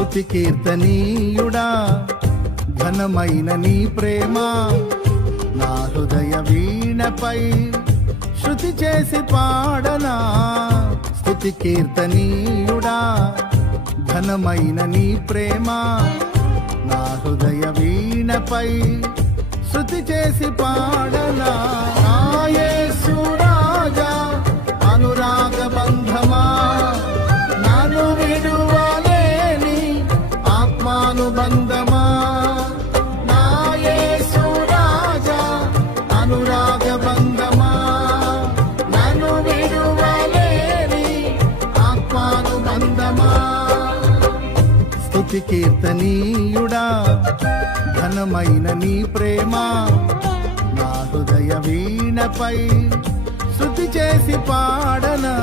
స్తుతి కీర్తనీయుడా ఘనమైన నీ ప్రేమ నా హృదయ వీణపై శృతి చేసి పాడనా. స్తుతి కీర్తనీయుడా ఘనమైన నీ ప్రేమ నా హృదయ వీణపై శృతి చేసి పాడనా. నా యేసు రాజా అనురాగ బంధమా నన్ను విడువలేని ఆత్మానుబంధమా. నా యేసు రాజా అనురాగ బంధమా నన్ను విడువలేని ఆత్మానుబంధమా. స్తుతి కీర్తనీయుడా ఘనమైన నీ ప్రేమ నా హృదయ వీణపై శృతి చేసి పాడనా.